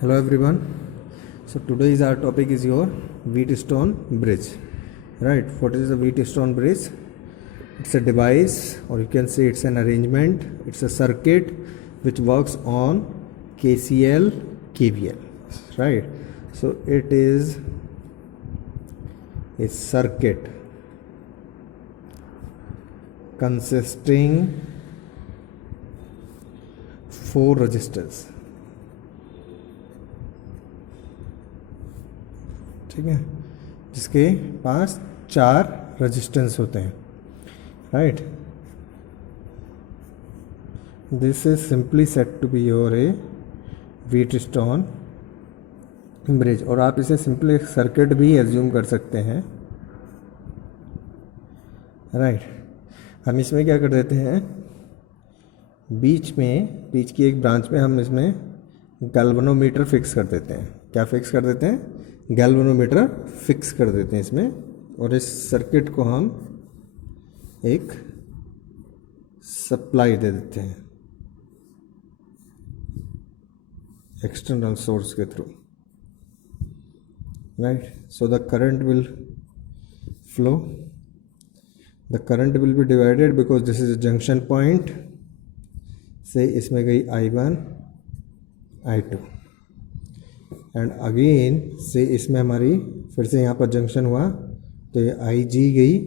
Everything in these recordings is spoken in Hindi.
Hello everyone. So today's our topic is your Wheatstone bridge. Right? What is the Wheatstone bridge? It's a device, or you can say it's an arrangement. It's a circuit which works on KCL, KVL. Right? So it is a circuit consisting 4 resistors. ठीक है, जिसके पास 4 रेजिस्टेंस होते हैं. Right, this is simply set to be your a Wheatstone bridge, और आप इसे सिंपली एक सर्किट भी एज्यूम कर सकते हैं. राइट, हम इसमें क्या कर देते हैं, बीच की एक ब्रांच में हम इसमें गैल्वेनोमीटर फिक्स कर देते हैं. क्या फिक्स कर देते हैं? गैल्वेनोमीटर फिक्स कर देते हैं इसमें, और इस सर्किट को हम एक सप्लाई दे देते हैं एक्सटर्नल सोर्स के through. Right, so the current will flow, the current will be divided because this is a junction point से इसमें गई I1 I2 एंड अगेन से इसमें हमारी फिर से यहाँ पर जंक्शन हुआ तो ये IG गई,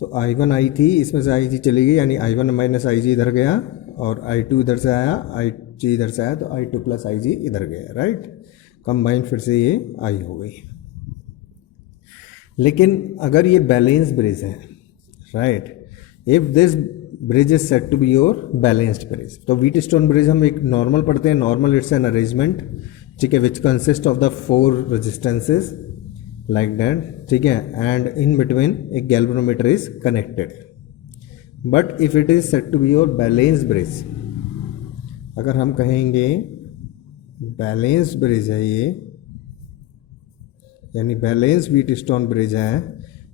तो I1 आई थी, इसमें से IG चली गई, यानी I1 माइनस IG इधर गया और I2 इधर से आया, IG इधर से आया, तो I2 प्लस IG इधर गया. राइट, कंबाइन फिर से ये I हो गई. लेकिन अगर ये बैलेंस ब्रिज है, right, if this bridge is set to be your balanced bridge, तो व्हीटस्टोन ब्रिज हम एक नॉर्मल पढ़ते हैं. नॉर्मल इट्स एन अरेंजमेंट, ठीक है, which consist of the 4 resistances like that. ठीक है, एंड इन बिटवीन एक galvanometer is connected. But if it is set to be your balance bridge, अगर हम कहेंगे बैलेंस ब्रिज है ये, यानी बैलेंस व्हीटस्टोन ब्रिज है,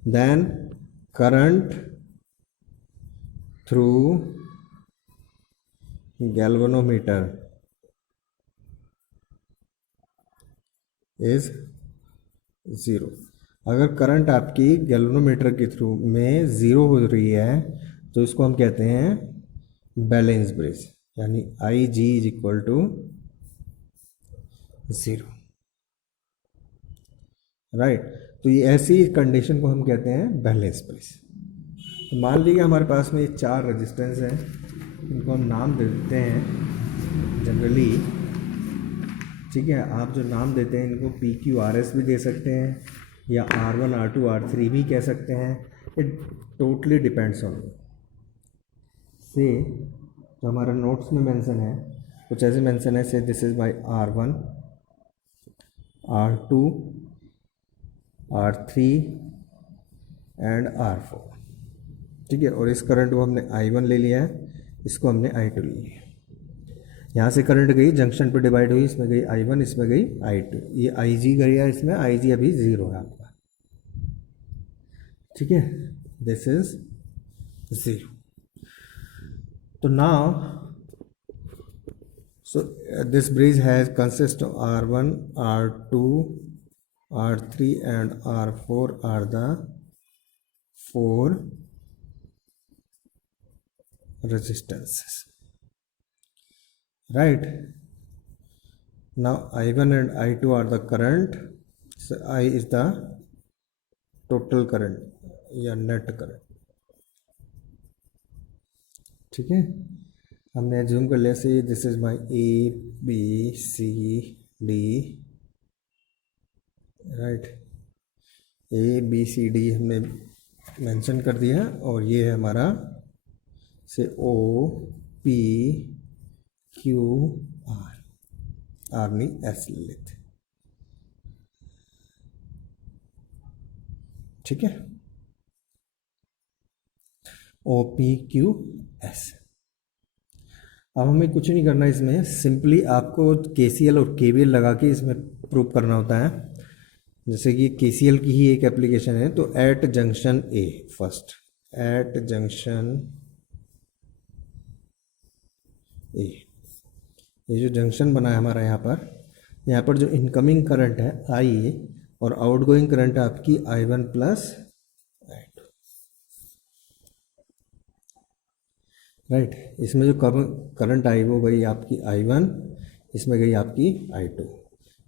then current through galvanometer is 0. अगर करंट आपकी गैल्वेनोमीटर के थ्रू में 0 हो रही है तो इसको हम कहते हैं बैलेंस ब्रिज, यानी IG is equal to 0. Right, तो ये ऐसी कंडीशन को हम कहते हैं बैलेंस ब्रिज. तो मान लीजिए हमारे पास में 4 रेजिस्टेंस हैं, इनको हम नाम दे देते हैं जनरली. ठीक है, आप जो नाम देते हैं इनको PQRS भी दे सकते हैं, या R1 R2 R3 भी कह सकते हैं. It totally depends on you. से जो हमारा नोट्स में मेंशन है कुछ ऐसे मेंशन है, से this is my R1 R2 R3 and R4. ठीक है, और इस करंट को हमने I1 ले लिया है, इसको हमने I2 ले लिया है. यहाँ से करंट गई, जंक्शन पे डिवाइड हुई, इसमें गई I1, इसमें गई I2, ये IG गया, इसमें IG अभी 0 है आपका. ठीक है, दिस इज 0. तो now so this bridge has consist of R1 R2 R3 and R4 are the 4 resistances. Right, now I1 and I2 are the current, so I is the total current या net current. ठीक है, हमने एज्यूम कर लिया से this is my ABCD. Right, ABCD हमने मेंशन कर दिया, और ये है हमारा से OPQR, आर नहीं S ले लेते. ठीक है, OPQS. अब हमें कुछ नहीं करना इसमें, सिंपली आपको KCL और KVL लगा के इसमें प्रूव करना होता है. जैसे कि KCL की ही एक एप्लीकेशन है, तो at junction A, first at junction A ये जो जंक्शन बना है हमारा यहाँ पर जो इनकमिंग करंट है आई और आउटगोइंग करंट है आपकी I1 प्लस I2, राइट। इसमें जो करंट आई वो गई आपकी I1, इसमें गई आपकी I2।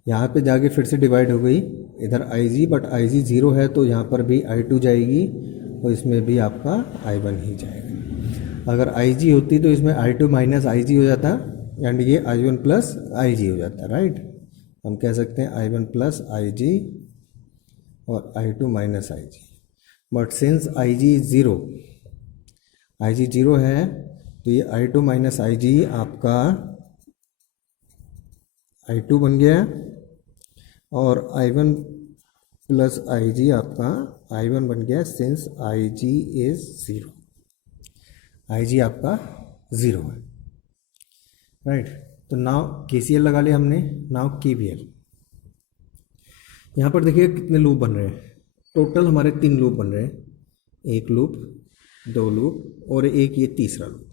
यहाँ पे जाके फिर से डिवाइड हो गई इधर IG, बट IG ज़ीरो है तो यहाँ पर भी I2 जाएगी और इसमें भी आपका I1 ही जाएगा। अगर IG होती तो इसमें I2 माइनस IG हो जाता एंड ये I1 प्लस IG हो जाता, राइट। हम कह सकते हैं I1 प्लस IG और I2 minus IG, but since IG zero, IG zero है तो ये I2 माइनस IG आपका I2 बन गया और I1 प्लस IG आपका I1 बन गया since IG is zero, IG आपका ज़ीरो है, राइट। तो नाउ KCL लगा लिया हमने, नाउ KVL। यहाँ पर देखिए कितने लूप बन रहे हैं, टोटल हमारे 3 लूप बन रहे हैं, एक लूप, 2 लूप और एक ये तीसरा लूप।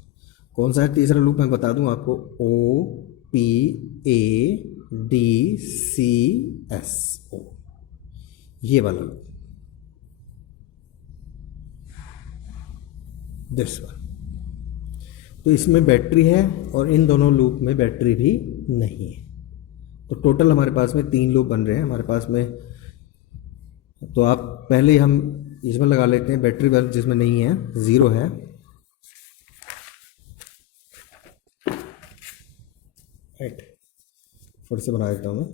कौन सा है तीसरा लूप मैं बता दूं आपको, OPADCSO, ये वाला लूप, दिस वन। तो इसमें बैटरी है और इन दोनों लूप में बैटरी भी नहीं है। तो टोटल हमारे पास में 3 लूप बन रहे हैं हमारे पास में। तो आप पहले हम इसमें लगा लेते हैं बैटरी वाले जिसमें नहीं है, ज़ीरो है, राइट। फिर से बना देता हूँ मैं।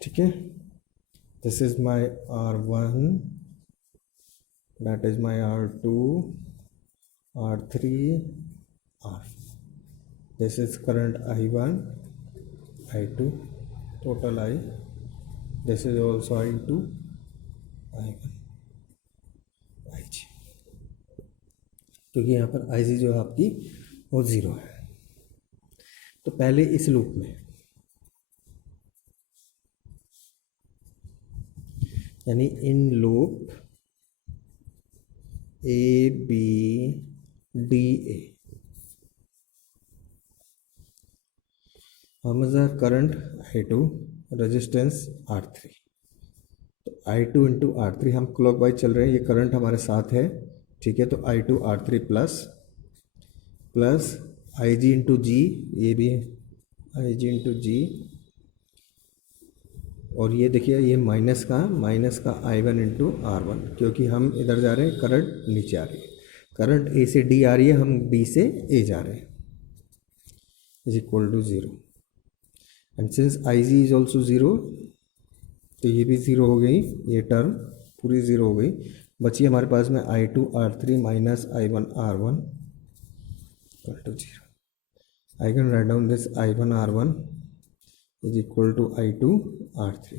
ठीक है, this is my R1, that is my R2, R3, R4. This is current I1, I2, total I. This is also I2, I1, IG, क्योंकि यहाँ पर IG जो है आपकी वो ज़ीरो है। तो पहले इस लूप में, यानी इन लूप ABDA, हम करंट I2, रेजिस्टेंस R3। तो I2 इंटू R3, हम क्लॉकवाइज चल रहे हैं, ये करंट हमारे साथ है, ठीक है। तो I2 R3 plus plus IG into G, ये भी IG इंटू जी, और ये देखिए ये माइनस का I1 इंटू R1, क्योंकि हम इधर जा रहे हैं, करंट नीचे आ रही है, करंट A से D आ रही है, हम B से A जा रहे हैं, is equal to zero. And since IG is also zero, तो ये भी ज़ीरो हो गई, ये टर्म पूरी ज़ीरो हो गई। बची हमारे पास में I2 R3 minus I1 R1 equal to zero. I can write down this I1 R1 is equal to I2 R3.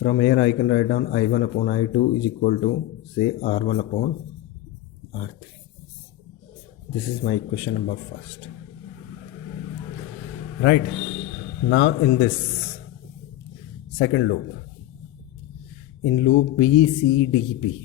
From here I can write down I1 upon I2 is equal to say R1 upon R3. This is my equation number first. Right. Now in this second loop, in loop BCDP,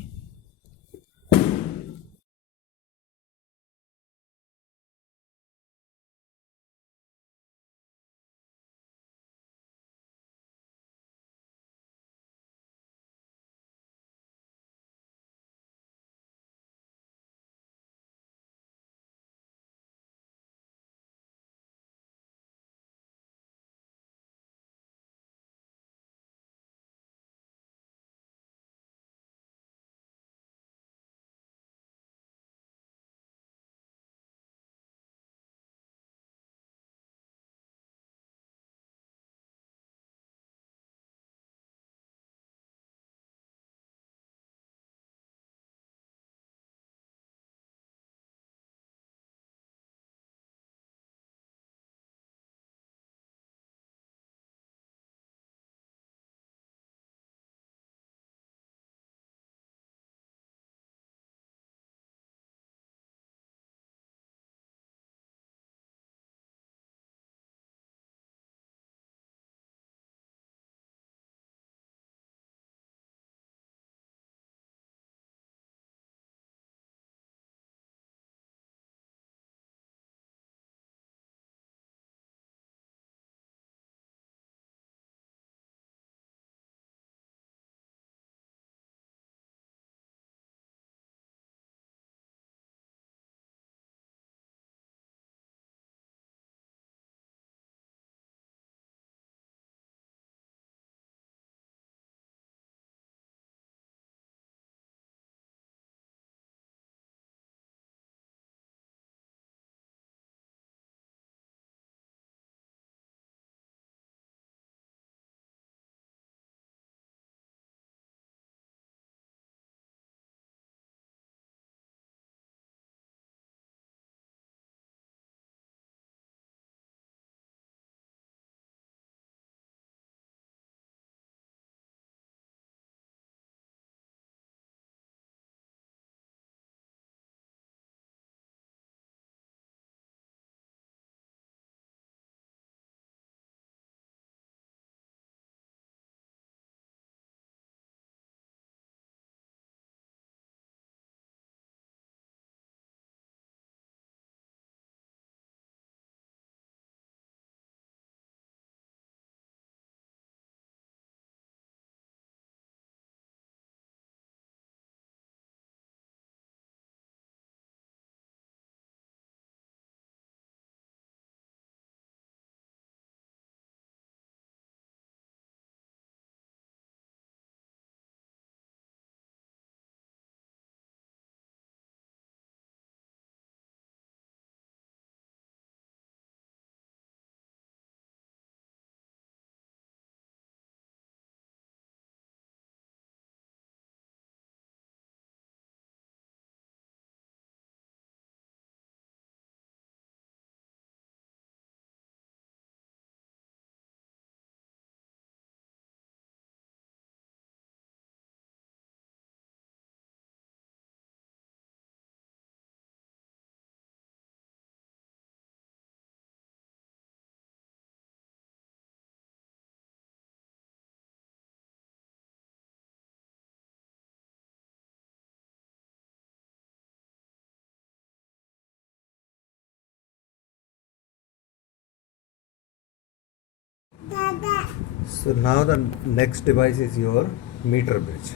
So now the next device is your meter bridge,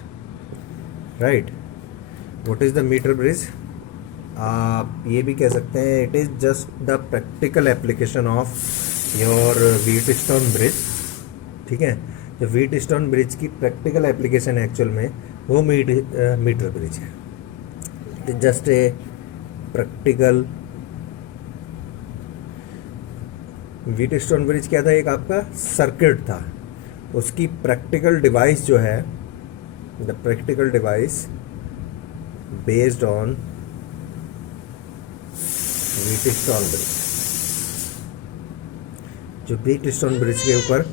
right? What is the meter bridge? आप ये भी कह सकते हैं it is just the practical application of your Wheatstone bridge. ठीक है, जो व्हीटस्टोन ब्रिज की प्रैक्टिकल एप्लीकेशन एक्चुअल में वो मीटर ब्रिज है. It is just a practical. Wheatstone bridge क्या था? एक आपका सर्किट था. उसकी प्रैक्टिकल डिवाइस जो है, the practical device based on Wheatstone bridge. जो व्हीटस्टोन ब्रिज के ऊपर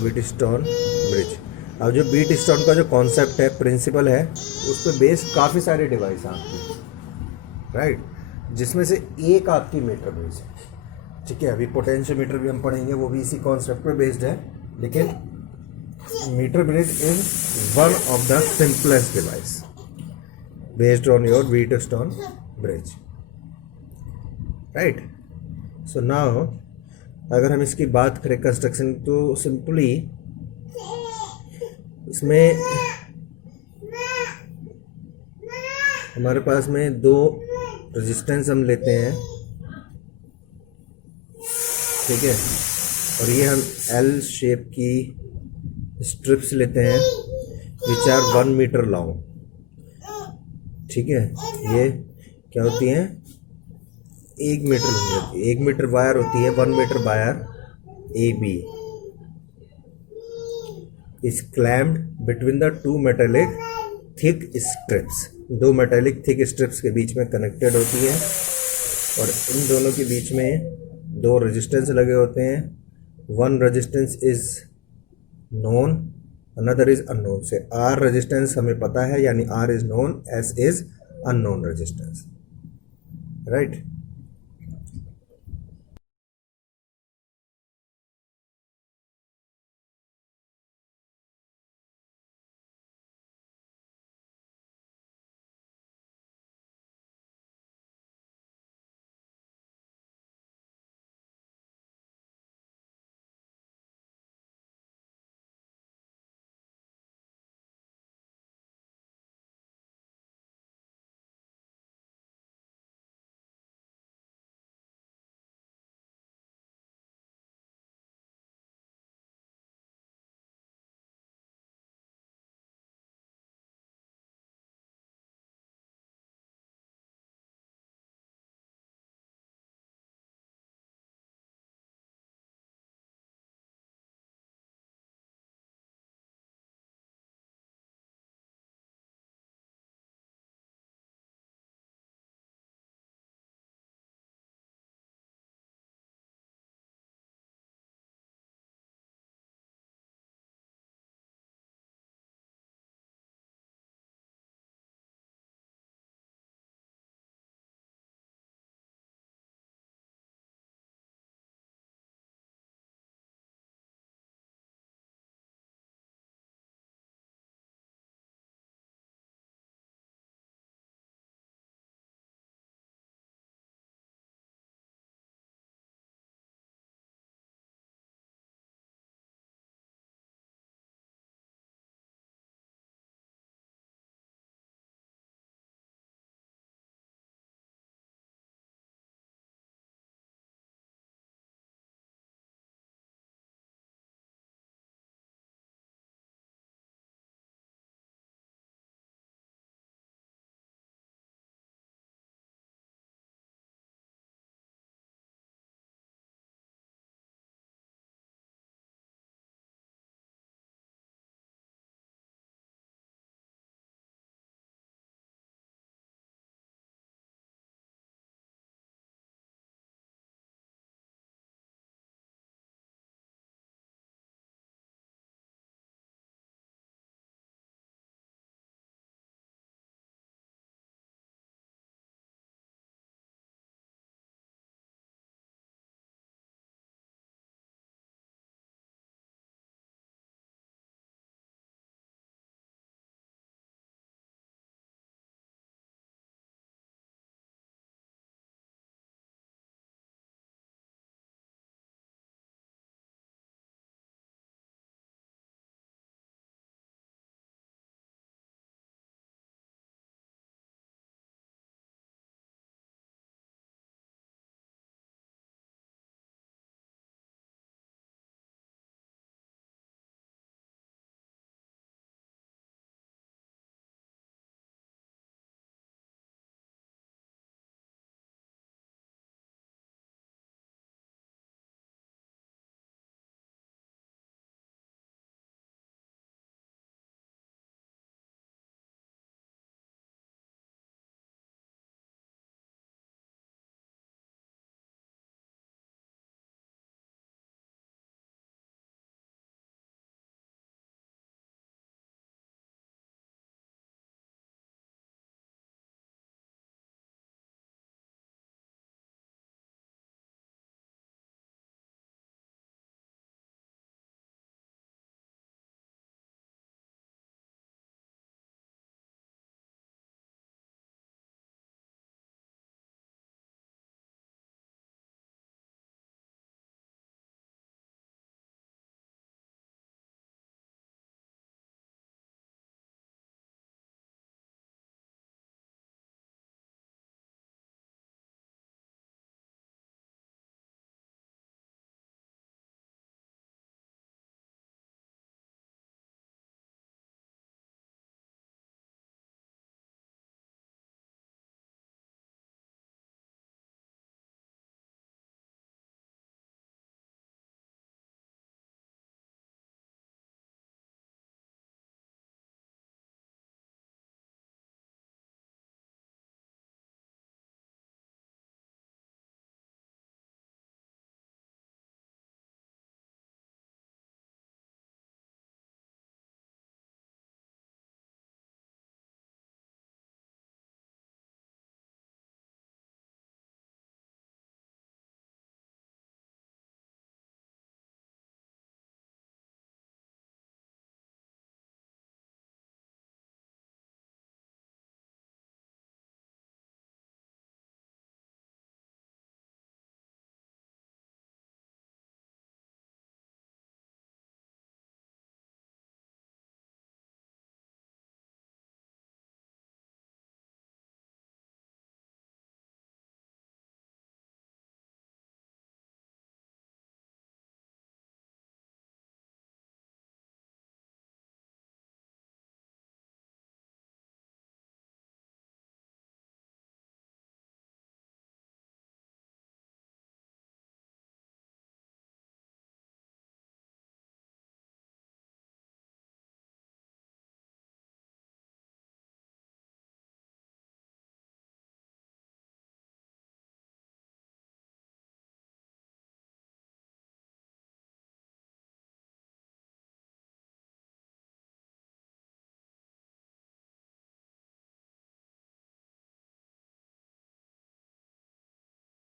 व्हीटस्टोन ब्रिज. अब जो व्हीटस्टोन का जो कॉन्सेप्ट है, प्रिंसिपल है, उस पर बेस्ड काफ़ी सारे डिवाइस आपके, राइट, जिसमें से एक आपकी मीटर ब्रिज है. ठीक है, अभी पोटेंशियोमीटर भी हम पढ़ेंगे, वो भी इसी कॉन्सेप्ट पे बेस्ड है. लेकिन metre bridge is one of the simplest device based on your Wheatstone bridge, right. So now अगर हम इसकी बात करें कंस्ट्रक्शन, तो सिंपली इसमें हमारे पास में दो रेजिस्टेंस हम लेते हैं. ठीक है, और ये हम एल शेप की स्ट्रिप्स लेते हैं विच आर 1 मीटर लॉन्ग. ठीक है, ये क्या होती हैं? 1 मीटर लंबी होती है. 1 मीटर वायर होती है, 1 metre wire A B is clamped between the two metallic thick strips. दो मेटेलिक थिक स्ट्रिप्स के बीच में कनेक्टेड होती है, और इन दोनों के बीच में दो रेजिस्टेंस लगे होते हैं. One resistance is known, another is unknown. Say R resistance हमें पता है, यानी R is known, S is unknown resistance, right.